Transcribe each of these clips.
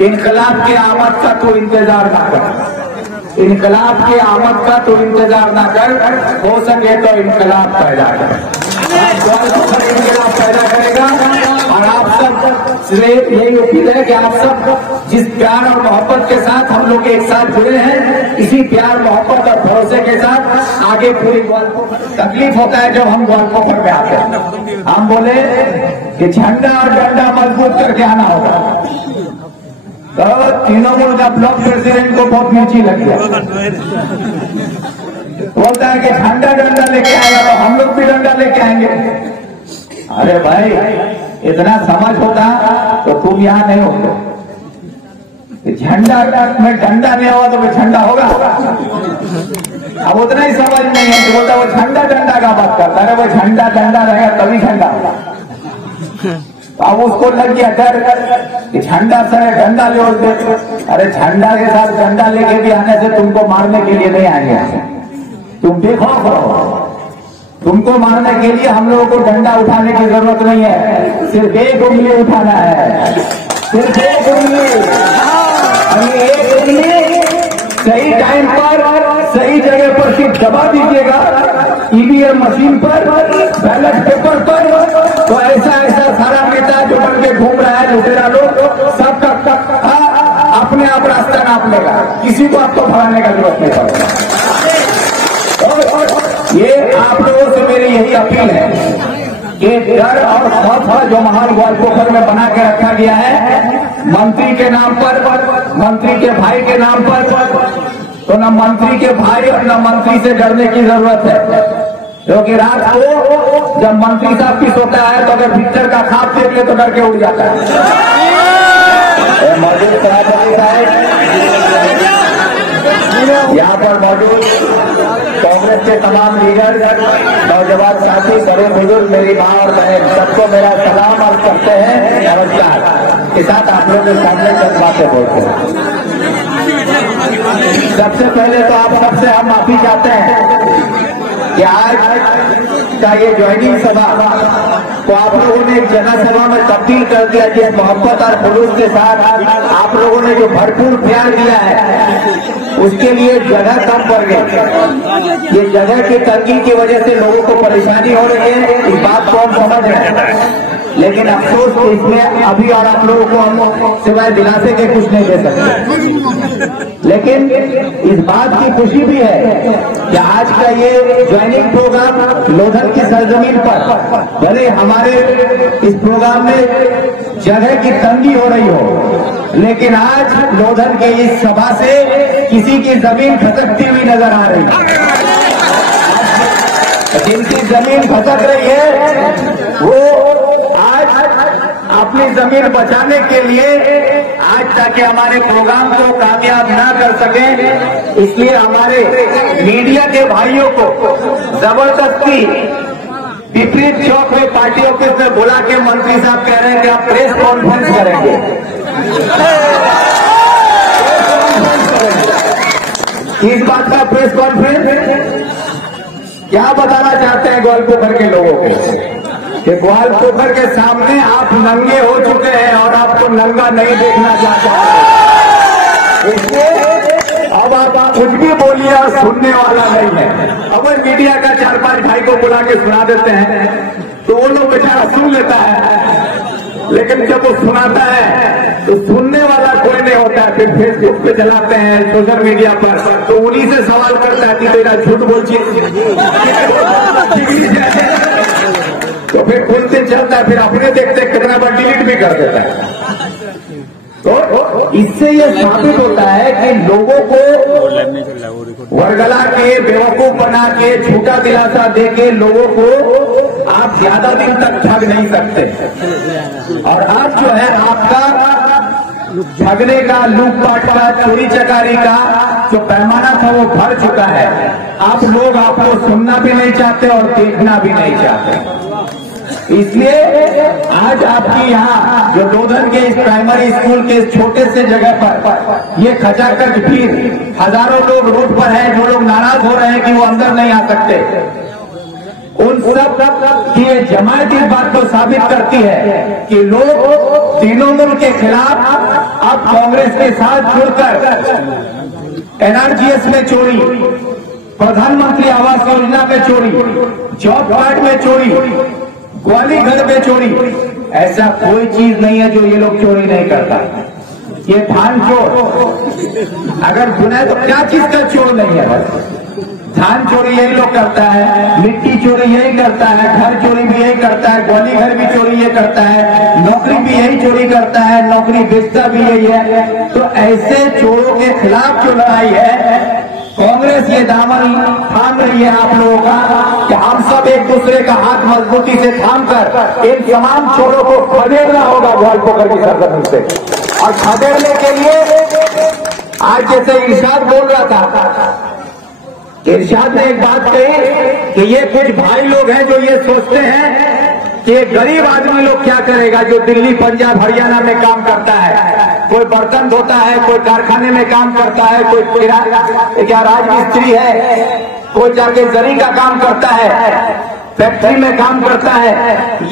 इनकलाब की आमद का तो इंतजार ना कर, इनकलाब की आमद का तो इंतजार ना कर, हो सके तो इनकलाब पैदा कर, इनकलाब पैदा करेगा। और आप सब से यही अपील है कि आप सब जिस प्यार और मोहब्बत के साथ हम लोग एक साथ जुड़े हैं, इसी प्यार मोहब्बत और भरोसे के साथ आगे पूरी ग्वालपोखर। तकलीफ होता है जब हम ग्वालपोखर में आते हैं, हम बोले कि झंडा और डंडा मजबूत करके आना होगा, तो तृणमूल का ब्लॉक प्रेसिडेंट को बहुत नीची लग गया, बोलता है कि झंडा डंडा लेके आएगा तो हम लोग भी डंडा लेके आएंगे। अरे भाई, इतना समझ होता तो तुम यहाँ नहीं होते। झंडा में डंडा नहीं होगा तो झंडा होगा। अब उतना ही समझ नहीं है, तो बोलता वो झंडा डंडा का बात करता है। वो झंडा डंडा रहेगा तभी झंडा होगा। अब उसको लग गया डर कि झंडा से डंडा ले दे। अरे झंडा के साथ डंडा लेके भी आने से तुमको मारने के लिए नहीं आएंगे, तुम बेखौफ रहो। तुमको मारने के लिए हम लोगों को डंडा उठाने की जरूरत नहीं है, सिर्फ एक उंगली उठाना है, सिर्फ एक उंगली। एक उंगली सही टाइम पर सही जगह पर सिर्फ दबा दीजिएगा, ईवीएम मशीन पर, बैलेट पेपर पर, तो ऐसा ऐसा सारा नेता जो बन के घूम रहा है लुटेरा लोग, सब अपने आप रास्ता नाप लेगा, किसी को आपको भगाने का जरूरत नहीं पड़ेगा। ये आप लोगों से मेरी यही अपील है कि डर और खौफ जो माहौल ग्वालपोखर में बना के रखा गया है मंत्री के नाम पर, मंत्री के भाई के नाम पर, तो न मंत्री के भाई और न मंत्री से डरने की जरूरत है। क्योंकि रात को जब मंत्री साहब की सोता है तो अगर पिक्चर का खाप देख ले तो डर के उड़ जाता है। मौजूद सभापति साहब, यहाँ पर मौजूद कांग्रेस के तमाम लीडर, नौजवान साथी, बड़े बुजुर्ग, मेरी माँ और बहन, सबको मेरा सलाम अर्ज करते हैं, नमस्कार के साथ आप लोगों के सामने चंद बातें बोलते हैं। सबसे पहले तो आप सबसे हम माफी चाहते हैं कि आज का ये ज्वाइनिंग सभा तो आप लोगों ने एक जनसभा में तब्दील कर दिया, जिस मोहब्बत और खुलूस के साथ आप लोगों ने जो भरपूर प्यार दिया है उसके लिए जगह कम पड़ गई। ये जगह की तंगी की वजह से लोगों को परेशानी हो रही है, इस बात को हम समझ रहे हैं, लेकिन अफसोस कि इसमें अभी और आप लोगों को हम सिवाय दिलासे के कुछ नहीं दे सकते। लेकिन इस बात की खुशी भी है कि आज का ये ज्वाइनिंग प्रोग्राम लोधन की सरजमीन पर, भले हमारे इस प्रोग्राम में जगह की तंगी हो रही हो, लेकिन आज लोधन के इस सभा से किसी की जमीन खसकती हुई नजर आ रही है। जिनकी जमीन खसक रही है वो आज अपनी जमीन बचाने के लिए आज ताकि हमारे प्रोग्राम को कामयाब ना कर सके, इसलिए हमारे मीडिया के भाइयों को जबरदस्ती विपरीत चौक में पार्टी ऑफिस में बुला के मंत्री साहब कह रहे हैं कि आप प्रेस कॉन्फ्रेंस करेंगे। इस बात का प्रेस कॉन्फ्रेंस क्या बताना चाहते हैं ग्वालपोखर के लोगों को कि ग्वालपोखर के सामने आप नंगे हो चुके हैं और आपको नंगा नहीं देखना चाहते हैं। इसलिए अब आप कुछ भी बोलिए और सुनने वाला नहीं है। अब मीडिया का 4-5 भाई को बुला के सुना देते हैं तो वो लोग बेचारा सुन लेता है, लेकिन जब वो सुनाता है तो सुनने वाला कोई नहीं होता है। फिर फेसबुक पे चलाते हैं, सोशल मीडिया पर, तो उन्हीं से सवाल करता है कि तेरा झूठ बोल तो फिर कुछ दिन चलता है, फिर अपने देखते कितना बार डिलीट भी कर देता है। तो इससे ये साबित होता है कि लोगों को वर्गला के, बेवकूफ बना के, झूठा दिलासा दे के लोगों को आप ज्यादा दिन तक ठग नहीं सकते। और आप जो है आपका ठगने का, लूटपाट का, चोरी चकारी का जो पैमाना था वो भर चुका है। आप लोग आपको सुनना भी नहीं चाहते और देखना भी नहीं चाहते। इसलिए आज आपकी यहाँ जो लोधन के इस प्राइमरी स्कूल के छोटे से जगह पर ये खचाखच भीड़, हजारों लोग रोड पर हैं, जो लोग नाराज हो रहे हैं कि वो अंदर नहीं आ सकते। उन सब की ये जमायत इस बात को साबित करती है कि लोग तृणमूल के खिलाफ अब कांग्रेस के साथ जुड़कर एनआरजीएस में चोरी, प्रधानमंत्री आवास योजना में चोरी, जॉब कार्ड में चोरी, ग्वालीघर में चोरी, ऐसा कोई चीज नहीं है जो ये लोग चोरी नहीं करता। ये धान चोर अगर गुना तो क्या चीज का चोर नहीं है? धान चोरी यही लोग करता है, मिट्टी चोरी यही करता है, घर चोरी भी यही करता है, ग्वालीघर भी चोरी ये करता है, नौकरी भी यही चोरी करता है, नौकरी बेचता भी यही है। तो ऐसे चोरों के खिलाफ जो लड़ाई है, कांग्रेस ये दामन थाम रही है आप लोगों का कि हम सब एक दूसरे का हाथ मजबूती से थाम कर इन तमाम चोरों को खदेड़ना होगा ग्वालपोखर की सरजमीन से। और खदेड़ने के लिए आज जैसे इरशाद बोल रहा था, इरशाद ने एक बात कही कि ये कुछ भाई लोग हैं जो ये सोचते हैं कि गरीब आदमी लोग क्या करेगा जो दिल्ली, पंजाब, हरियाणा में काम करता है, कोई बर्तन धोता है, कोई कारखाने में काम करता है, कोई क्या राजमिस्त्री है, कोई जाके जरी का काम करता है, फैक्ट्री में काम करता है,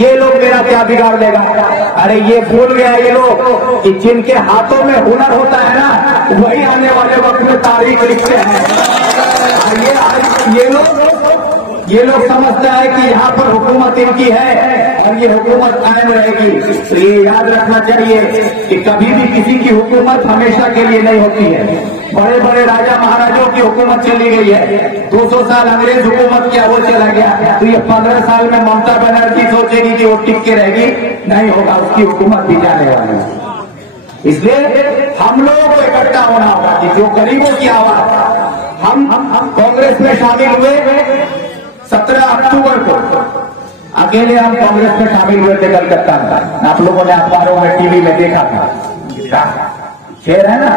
ये लोग मेरा क्या बिगाड़ देगा? अरे ये भूल गया ये लोग कि जिनके हाथों में हुनर होता है ना, वही आने वाले वक्त में तारीख लिखते हैं। ये लोग समझते हैं कि यहाँ पर हुकूमत इनकी है और ये हुकूमत कायम रहेगी। तो ये याद रखना चाहिए कि कभी भी किसी की हुकूमत हमेशा के लिए नहीं होती है। बड़े बड़े राजा महाराजों की हुकूमत चली गई है, 200 साल अंग्रेज हुकूमत किया, वो चला गया। तो ये 15 साल में ममता बनर्जी सोचेगी कि वो टिक के रहेगी? नहीं होगा, उसकी हुकूमत भी जाने वाली है। इसलिए हम लोगों को इकट्ठा होना होगा कि जो गरीबों की आवाज, हम कांग्रेस में शामिल हुए 17 अक्टूबर को, अकेले हम कांग्रेस में शामिल हुए थे कलकत्ता में। आप लोगों ने अखबारों में, टीवी में देखा था, शेर है ना,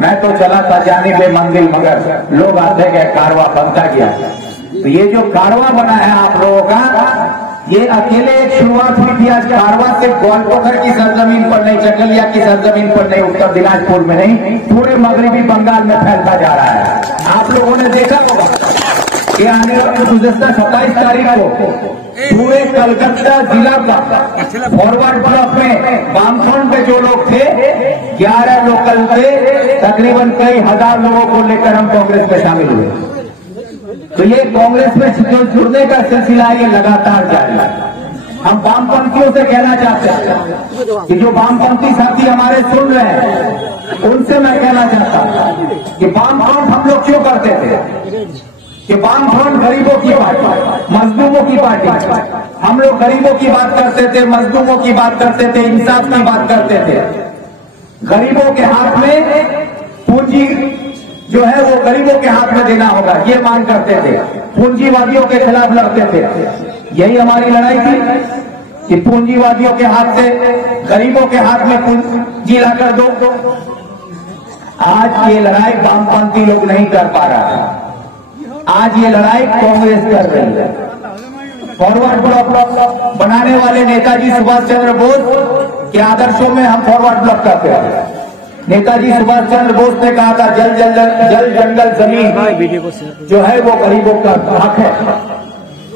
मैं तो चला था जाने बे मंजिल मगर लोग आते गए कारवा बनता गया। तो ये जो कारवा बना है आप लोगों का, ये अकेले एक शुरुआत हुई थी। आज कारवा से ग्वालपोखर की सरजमीन पर नहीं, चकलिया की सरजमीन पर नहीं, उत्तर दिनाजपुर में नहीं, पूरे मगरबी बंगाल में फैलता जा रहा है। आप लोगों ने देखा होगा कि आने वाले गुज़श्ता 27 तारीख को पूरे कलकत्ता जिला का फॉरवर्ड ब्लॉक में वामफ्रंट पे जो लोग थे, 11 लोकल थे, तकरीबन कई हजार लोगों को लेकर हम कांग्रेस में शामिल हुए। तो ये कांग्रेस में जो जुड़ने का सिलसिला ये लगातार जारी है। हम वामपंथियों से कहना चाहते हैं कि जो वामपंथी साथी हमारे सुन रहे हैं, उनसे मैं कहना चाहता हूं कि वामफ्रंट हम लोग क्यों करते थे? कि वामफ्रंट गरीबों की पार्टी, मजलूमों की पार्टी। हम लोग गरीबों की बात करते थे, मजलूमों की बात करते थे, इंसाफ की बात करते थे। गरीबों के हाथ में पूंजी जो है वो गरीबों के हाथ में देना होगा, ये मांग करते थे। पूंजीवादियों के खिलाफ लड़ते थे। यही हमारी लड़ाई थी कि पूंजीवादियों के हाथ से गरीबों के हाथ में पूंजी ला कर दो। आज ये लड़ाई वामपंथी लोग नहीं कर पा रहा, आज ये लड़ाई कांग्रेस कर रही है। फॉरवर्ड ब्लॉक बनाने वाले नेताजी सुभाष चंद्र बोस के आदर्शों में हम फॉरवर्ड ब्लॉक करते हैं। नेताजी सुभाष चंद्र बोस ने कहा था जल जंगल जमीन जो है वो गरीबों का हक है,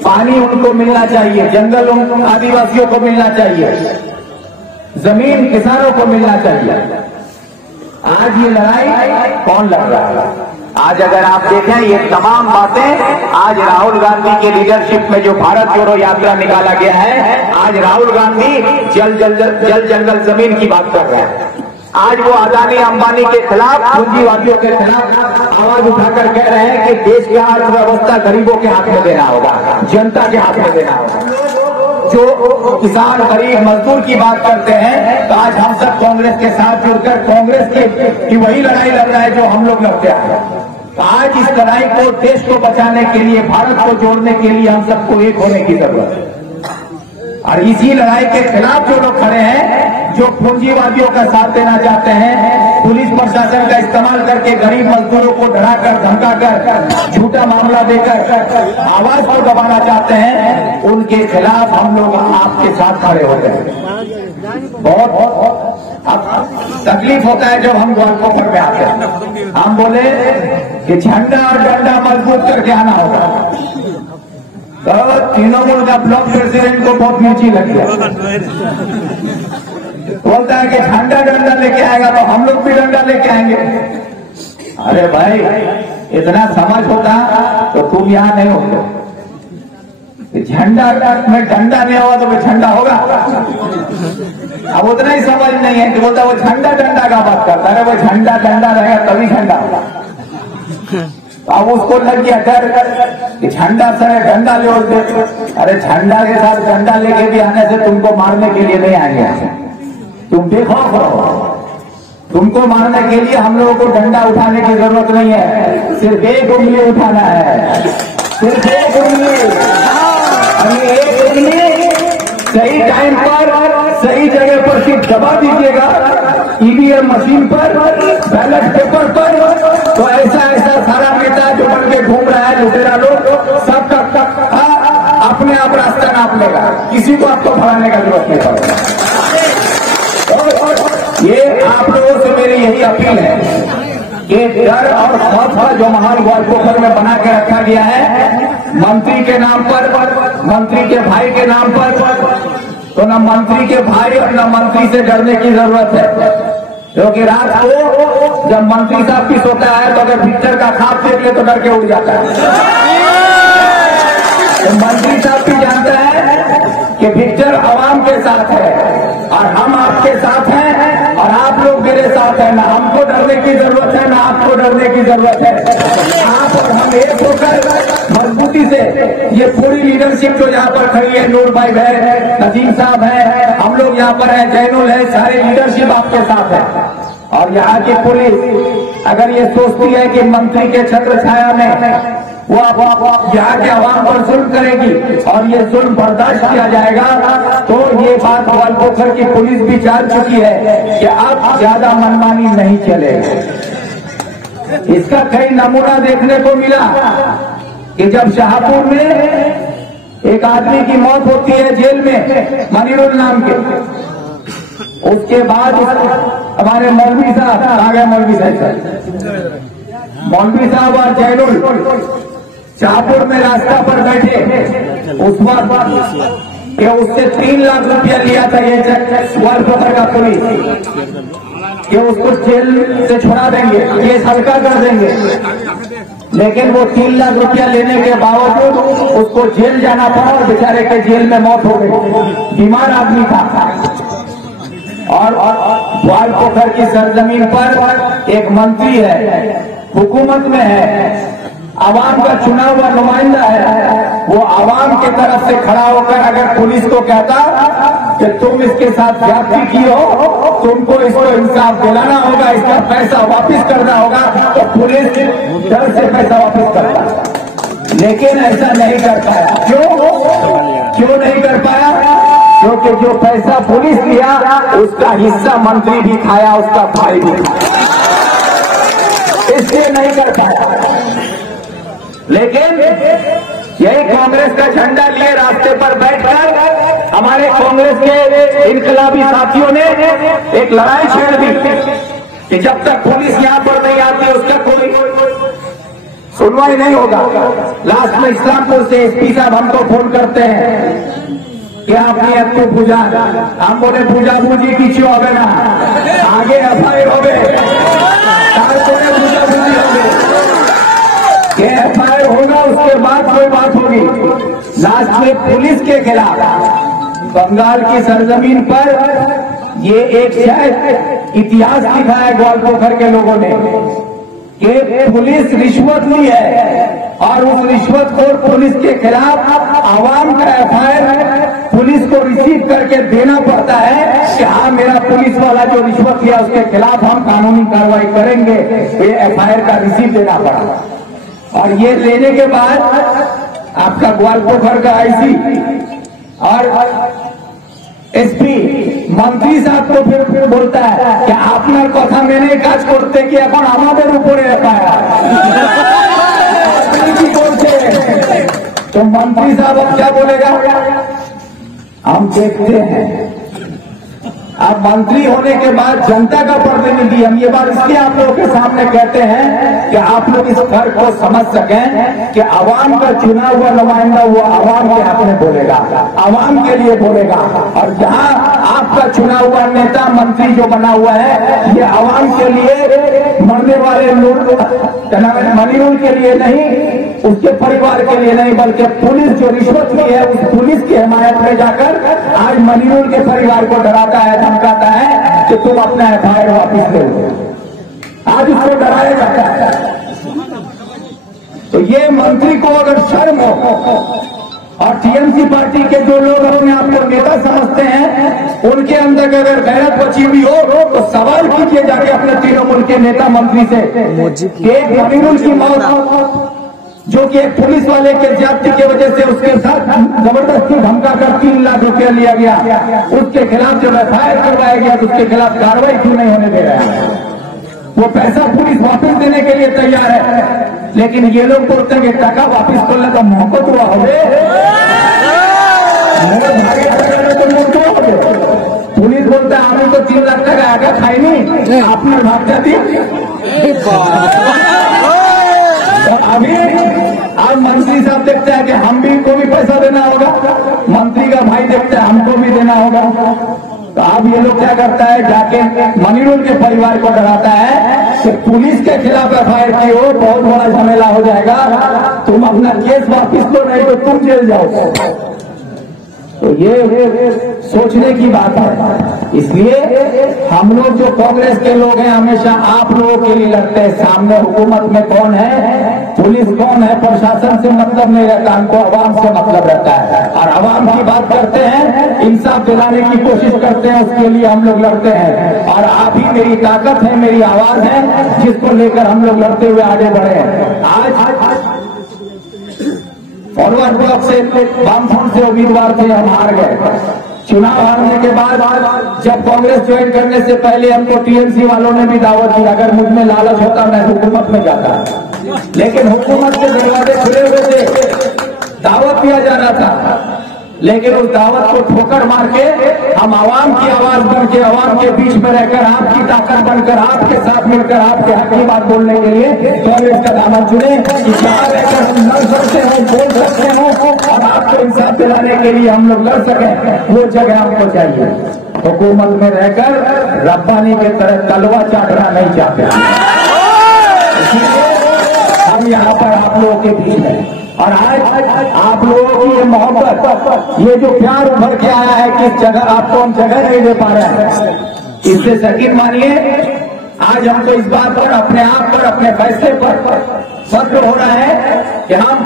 पानी उनको मिलना चाहिए, जंगल उन आदिवासियों को मिलना चाहिए, जमीन किसानों को मिलना चाहिए। आज ये लड़ाई कौन लड़ रहा है? आज अगर आप देखें ये तमाम बातें, आज राहुल गांधी के लीडरशिप में जो भारत जोड़ो यात्रा निकाला गया है, आज राहुल गांधी जल जंगल जमीन की बात कर रहे हैं। आज वो अदानी अंबानी के खिलाफ, पूंजीवादियों के खिलाफ आवाज उठाकर कह रहे हैं कि देश की अर्थव्यवस्था गरीबों के हाथ में देना होगा, जनता के हाथ में देना होगा। जो किसान, गरीब, मजदूर की बात करते हैं, तो आज हम सब कांग्रेस के साथ जुड़कर कांग्रेस की वही लड़ाई लड़ रहा है जो हम लोग लड़ते हैं। तो आज इस लड़ाई को, देश को बचाने के लिए, भारत को जोड़ने के लिए हम सबको एक होने की जरूरत है। और इसी लड़ाई के खिलाफ जो लोग खड़े हैं, जो पूंजीवादियों का साथ देना चाहते हैं, पुलिस प्रशासन का इस्तेमाल करके गरीब मजदूरों को डराकर, धमकाकर, झूठा मामला देकर आवाज को दबाना चाहते हैं, उनके खिलाफ हम लोग आपके साथ खड़े होते हैं। बहुत अब तकलीफ होता है जब हम ग्वालपोखर में आते हैं। हम बोले कि झंडा और डंडा मजबूत करके आना होगा। तो तृणमूल का ब्लॉक प्रेसिडेंट को बहुत नीची लग गया, बोलता है कि झंडा डंडा लेके आएगा तो हम लोग भी डंडा लेके आएंगे। अरे भाई इतना समझ होता तो तुम यहां नहीं होते। झंडा में डंडा नहीं होगा तो झंडा होगा। अब उतना ही समझ नहीं है कि बोलता वो झंडा डंडा का बात करता है। वो झंडा डंडा रहेगा तभी झंडा होगा। अब उसको लग गया डर कि झंडा से डंडा ले दे। अरे झंडा के साथ डंडा लेके भी आने से तुमको मारने के लिए नहीं आएंगे। तुम बेखौफ रहो। तुमको मारने के लिए हम लोगों को डंडा उठाने की जरूरत नहीं है, सिर्फ एक उंगली उठाना है, सिर्फ एक उंगली। एक उंगली सही टाइम पर सही जगह पर सिर्फ दबा दीजिएगा ईवीएम मशीन पर, बैलेट पेपर पर, तो ऐसा ऐसा सारा नेता जो बन के घूम रहा है लुटेरा लोग सब तक अपने आप रास्ता नाप लेगा। किसी को आपको भगाने का जरूरत नहीं पड़ेगा। ये आप लोगों से मेरी यही अपील है कि डर और खौफ जो माहौल ग्वालपोखर में बना के रखा गया है मंत्री के नाम पर, मंत्री के भाई के नाम पर, तो न मंत्री के भाई और न मंत्री से डरने की जरूरत है। क्योंकि रात को जब मंत्री साहब भी सोता है तो अगर पिक्चर का खाप देख ले तो डर के उड़ जाता है। तो मंत्री साहब भी जानता है कि पिक्चर आवाम के साथ है और हम आपके साथ हैं और आप लोग मेरे साथ हैं। ना हमको डरने की जरूरत है ना आपको डरने की जरूरत है। आप और हम एक होकर मजबूती से ये पूरी लीडरशिप जो यहाँ पर खड़ी है, नूर भाई है, नजीम साहब है, हम लोग यहाँ पर है, जैनुल है, सारी लीडरशिप आपके साथ है। और यहाँ की पुलिस अगर ये सोचती है कि मंत्री के छत्र छाया में वो यहाँ के आवाम पर जुल्म करेगी और ये जुल्म बर्दाश्त किया जाएगा, तो ये बात ग्वालपोखर की पुलिस भी जान चुकी है कि अब ज्यादा मनमानी नहीं चलेगी। इसका कई नमूना देखने को मिला कि जब शाहपुर में एक आदमी की मौत होती है जेल में, मनीरुल नाम के, उसके बाद हमारे मौलवी साहब आ गए, मौलवी साहब और जैनुल शाहपुर में रास्ता पर बैठे। उस वक्त कि उससे 3 लाख रुपया लिया था ये ग्वालपोखर का पुलिस कि उसको जेल से छुड़ा देंगे, केस हल्का कर देंगे, लेकिन वो 3 लाख रुपया लेने के बावजूद उसको जेल जाना पड़ा और बेचारे के जेल में मौत हो गई। बीमार आदमी था। और ग्वालपोखर की सरजमीन पर एक मंत्री है, हुकूमत में है, आवाम का चुना हुआ नुमाइंदा है, वो आवाम के तरफ से खड़ा होकर अगर पुलिस को कहता कि तुम इसके साथ ज्यादती की हो, तुमको इसको इंसाफ दिलाना होगा, इसका पैसा वापस करना होगा, तो पुलिस डर से पैसा वापस करता। लेकिन ऐसा नहीं कर पाया। क्यों नहीं कर पाया? क्योंकि जो पैसा पुलिस लिया उसका हिस्सा मंत्री भी खाया, उसका भाई भी खाया, इसलिए नहीं कर पाया। लेकिन यही कांग्रेस का झंडा लिए रास्ते पर बैठकर हमारे कांग्रेस के इनकलाबी साथियों ने एक लड़ाई छेड़ दी कि जब तक पुलिस यहां पर नहीं आती उसका कोई सुनवाई नहीं होगा। लास्ट में इस्लामपुर से एसपी साहब हमको फोन करते हैं कि आपने अपनी पूजा, हम बोले पूजा पूजी की हो गए ना, आगे एफआईआर हो गए, पूजा पूजी हो गए, एफआईआर होगा उसके बाद कोई बात होगी। लास्ट में पुलिस के खिलाफ बंगाल की सरजमीन पर ये एक शायद इतिहास दिखाया ग्वालपोखर के लोगों ने कि पुलिस रिश्वत ली है और उस रिश्वतखोर पुलिस के खिलाफ आवाम का एफआईआर पुलिस को रिसीव करके देना पड़ता है कि हाँ मेरा पुलिस वाला जो रिश्वत लिया उसके खिलाफ हम कानूनी कार्रवाई करेंगे, ये एफआईआर का रिसीव देना पड़ा। और ये लेने के बाद आपका ग्वालपोखर का आईसी और एसपी मंत्री साहब को फिर बोलता है कि आपनर कथा मेने काज करते कि এখন আমাদের উপরে এফআইআর। तो मंत्री साहब अब क्या बोलेगा? हम देखते हैं आप मंत्री होने के बाद जनता का प्रतिनिधि, हम ये बात इसलिए आप लोगों के सामने कहते हैं कि आप लोग इस फर्क को समझ सकें कि आवाम का चुना हुआ नुमाइंदा वो आवाम के हक में बोलेगा, आवाम के लिए बोलेगा। और जहां आपका चुना हुआ नेता मंत्री जो बना हुआ है, ये आवाम के लिए, मरने वाले मनीरुल के लिए नहीं, उसके परिवार के लिए नहीं, बल्कि पुलिस जो रिश्वत ली है उस पुलिस की हिमायत में जाकर आज मनीरुल के परिवार को डराता है, धमकाता है कि तुम अपना एफआईआर वापिस ले लो। आज उसको डराया जाता है। तो ये मंत्री को अगर शर्म हो, और टीएमसी पार्टी के जो लोग अपने आप को नेता समझते हैं, उनके अंदर अगर गैरत बची हुई हो तो सवाल कीजिए जाके अपने तृणमूल के नेता मंत्री से। एक मनीरुल की मौत जो कि एक पुलिस वाले के ज्यादती की वजह से उसके साथ जबरदस्ती धमका कर 3 लाख रुपया लिया गया, उसके खिलाफ जब एफआईआर करवाया गया तो उसके खिलाफ कार्रवाई क्यों नहीं होने दे रहा है? वो पैसा पुलिस वापस देने के लिए तैयार है, लेकिन ये लोग बोलते हैं कि टका वापस करने का मोहब्बत हुआ हो, पुलिस बोलता है हमें तो 3 लाख टका आगा खाई नहीं, आपने भाग जाती। अभी आज मंत्री साहब देखते हैं कि हम भी को भी पैसा देना होगा, मंत्री का भाई देखता है हमको भी देना होगा। तो अब ये लोग क्या करता है, जाके मनीरुल के परिवार को डराता है कि पुलिस के खिलाफ एफआईआर की हो, बहुत बड़ा झमेला हो जाएगा, तुम अपना केस वापिस लो नहीं तो तुम जेल जाओ। तो ये सोचने की बात है। इसलिए हम लोग जो कांग्रेस के लोग हैं हमेशा आप लोगों के लिए लड़ते हैं। सामने हुकूमत में कौन है, पुलिस कौन है, प्रशासन से मतलब नहीं रहता, हमको आवाम से मतलब रहता है। और आवाम की बात करते हैं, इंसाफ दिलाने की कोशिश करते हैं, उसके लिए हम लोग लड़ते हैं। और आप ही मेरी ताकत है, मेरी आवाज है, जिसको लेकर हम लोग लड़ते हुए आगे बढ़े। आज फॉरवर्ड ब्लॉक से वामफ्रंट से उम्मीदवार थे, हम हार गए। चुनाव हारने के बाद जब कांग्रेस ज्वाइन करने से पहले हमको टीएमसी वालों ने भी दावत दी, अगर मुझ में लालच होता मैं हुकूमत में जाता, लेकिन हुकूमत के दरवाजे खुले हुए थे, दावत दिया जा रहा था, लेकिन उस दावत को ठोकर मार के हम आवाम की आवाज बन के, आवाम के बीच में रहकर, आपकी ताकत बनकर, आपके साथ मिलकर, आपके हक की बात बोलने के लिए कांग्रेस का दामन चुने कि जहां रहकर हम लड़ सकते हैं, बोल सकते हैं और आपको इंसाफ दिलाने के लिए हम लोग लड़ सके, वो जगह हमको चाहिए। हुकूमत में रहकर रब्बानी के तरह तलवा चाटना नहीं चाहते, हम यहाँ पर आप लोगों के बीच में। और आज आप लोगों की ये मोहब्बत, ये जो प्यार उभर के आया है कि जगह आपको हम जगह नहीं दे पा रहे हैं, इससे यकीन मानिए आज हमको इस बात पर, अपने आप पर, अपने फैसले पर फख्र हो रहा है कि हम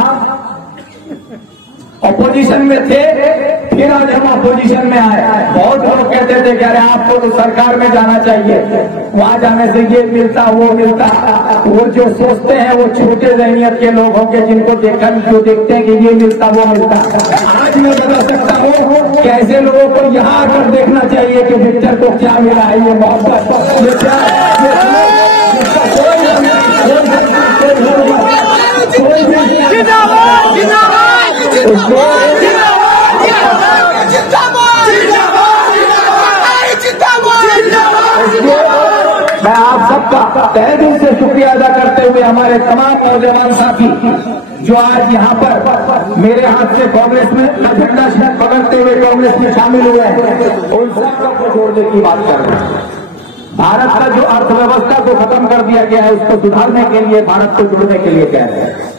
अपोजिशन में थे, फिर आज हम अपोजिशन में आए। बहुत लोग कहते थे कि अरे आपको तो सरकार में जाना चाहिए, वहां जाने से ये मिलता वो मिलता। वो जो सोचते हैं वो छोटे जहनियत के लोग होंगे, जिनको देखा जो देखते हैं कि ये मिलता वो मिलता। आज मैं बता सकता हूँ कि ऐसे लोगों को यहाँ आकर देखना चाहिए कि विक्टर को क्या मिला है, ये मोहब्बत, ये मैं आप सबका तहे दिल से शुक्रिया अदा करते हुए हमारे तमाम नौजवान साथी जो आज यहाँ पर मेरे हाथ से कांग्रेस में झंडा पकड़ते हुए कांग्रेस में शामिल हुए हैं, उन सबको जोड़ने की बात कर रहे हैं। भारत का जो अर्थव्यवस्था को खत्म कर दिया गया है, उसको सुधारने के लिए, भारत को जोड़ने के लिए कह रहे हैं।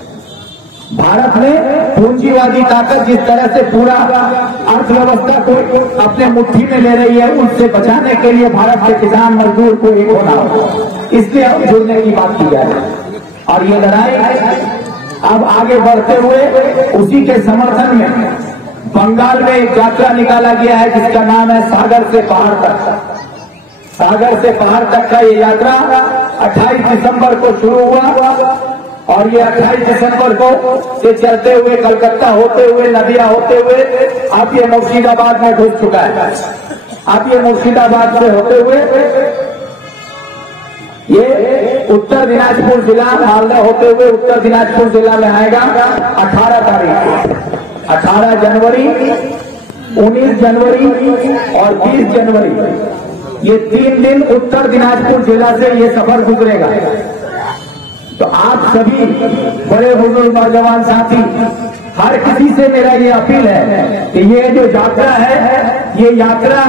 भारत ने पूंजीवादी ताकत जिस तरह से पूरा अर्थव्यवस्था को अपने मुट्ठी में ले रही है, उससे बचाने के लिए भारत के किसान मजदूर को एक होना होगा, इसलिए अब जुड़ने की बात की जा रही है। और ये लड़ाई अब आगे बढ़ते हुए उसी के समर्थन में बंगाल में एक यात्रा निकाला गया है जिसका नाम है सागर से पहाड़ तक। सागर से पहाड़ तक का ये यात्रा 28 दिसंबर को शुरू हुआ और ये 28 दिसंबर को से चलते हुए कलकत्ता होते हुए, नदिया होते हुए अब ये मुर्शिदाबाद में घुस चुका है। अब ये मुर्शिदाबाद से होते हुए ये उत्तर दिनाजपुर जिला, मालदा होते हुए उत्तर दिनाजपुर जिला में आएगा 18 तारीख को, 18 जनवरी 19 जनवरी और 20 जनवरी, ये 3 दिन उत्तर दिनाजपुर जिला से ये सफर गुजरेगा। तो आप सभी बड़े बुजुर्ग नौजवान साथी, हर किसी से मेरा ये अपील है कि ये जो यात्रा है, ये यात्रा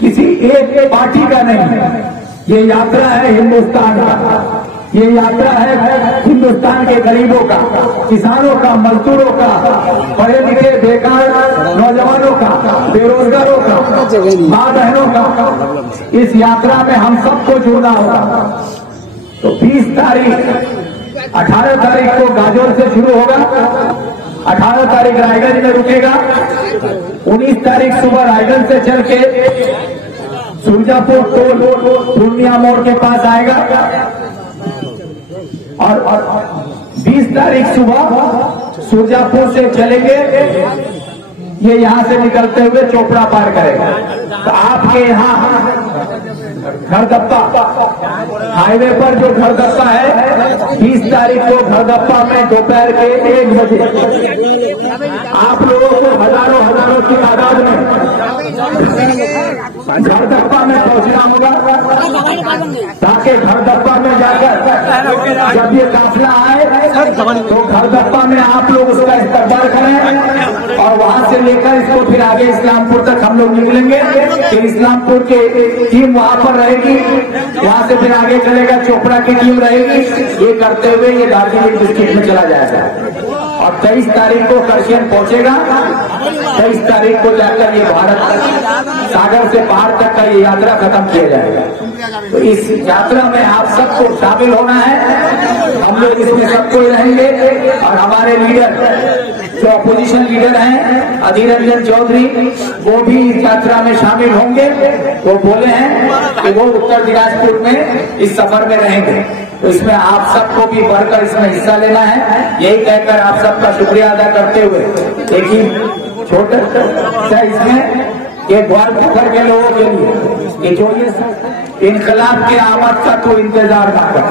किसी एक पार्टी का नहीं है, ये यात्रा है हिंदुस्तान का। ये यात्रा है हिंदुस्तान के गरीबों का, किसानों का, मजदूरों का, पढ़े लिखे बेकार नौजवानों का, बेरोजगारों का, माँ बहनों का। इस यात्रा में हम सबको जुड़ना होगा। तो 20 तारीख 18 तारीख को गाजोल से शुरू होगा, 18 तारीख रायगंज में रुकेगा, 19 तारीख सुबह रायगंज से चल के सुरजापुर टोल पूर्णिया मोड़ के पास आएगा और 20 तारीख सुबह सुरजापुर से चलेंगे, ये यहाँ से निकलते हुए चोपड़ा पार करेगा। तो आपके यहाँ घरदप्पा हाईवे पर जो घरदप्पा है, 20 तारीख को घरदप्पा में दोपहर के 1 बजे आप लोगों को हजारों की तादाद में घरदप्पा में पहुंचना होगा, ताकि घरदप्पा में जाकर जब ये काफिला आए तो घरदप्पा में आप लोग उसका इस्तकबाल करें और वहां से लेकर इसको फिर आगे इस्लामपुर तक हम लोग निकलेंगे। फिर इस्लामपुर के टीम वहां पर रहेगी, वहां से फिर आगे चलेगा, चोपड़ा की टीम रहेगी। ये करते हुए ये दार्जिलिंग डिस्ट्रिक्ट में चला जाएगा और 23 तारीख को करशियन पहुंचेगा। 23 तारीख को जाकर ये भारत सागर से बाहर तक का ये यात्रा खत्म किया जाएगा। तो इस यात्रा में आप सबको शामिल होना है। हम लोग इसमें सबको रहेंगे और हमारे लीडर जो अपोजिशन लीडर हैं अधीर रंजन चौधरी, वो भी इस यात्रा में शामिल होंगे। वो बोले हैं कि वो उत्तर दिनाजपुर में इस सफर में रहेंगे। तो इसमें आप सबको भी बढ़कर इसमें हिस्सा लेना है। यही कहकर आप सबका शुक्रिया अदा करते हुए, लेकिन छोटे सा इसमें ये ग्वालपत्थर के लोगों के लिए ये जो ये इनकलाब के आमद का तो इंतजार ना कर,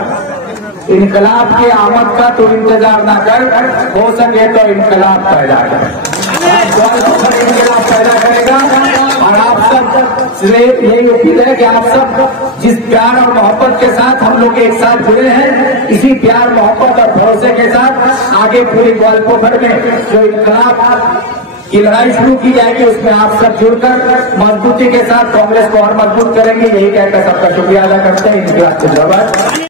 इनकलाब के आमद का तो इंतजार ना कर, हो सके तो इनकलाब पैदा कर। ग्वालपत्थर इनकलाब पैदा करेगा और आप सब यही अपील है कि आप सब जिस प्यार और मोहब्बत के साथ हम लोग एक साथ जुड़े हैं, इसी प्यार मोहब्बत और भरोसे के साथ आगे पूरी ग्वालपत्थर में जो इनकलाब की लड़ाई शुरू की जाएगी, उसमें आप सब जुड़कर मजबूती के साथ कांग्रेस को और मजबूत करेंगे। यही कहकर सबका शुक्रिया अदा करते हैं। इनकी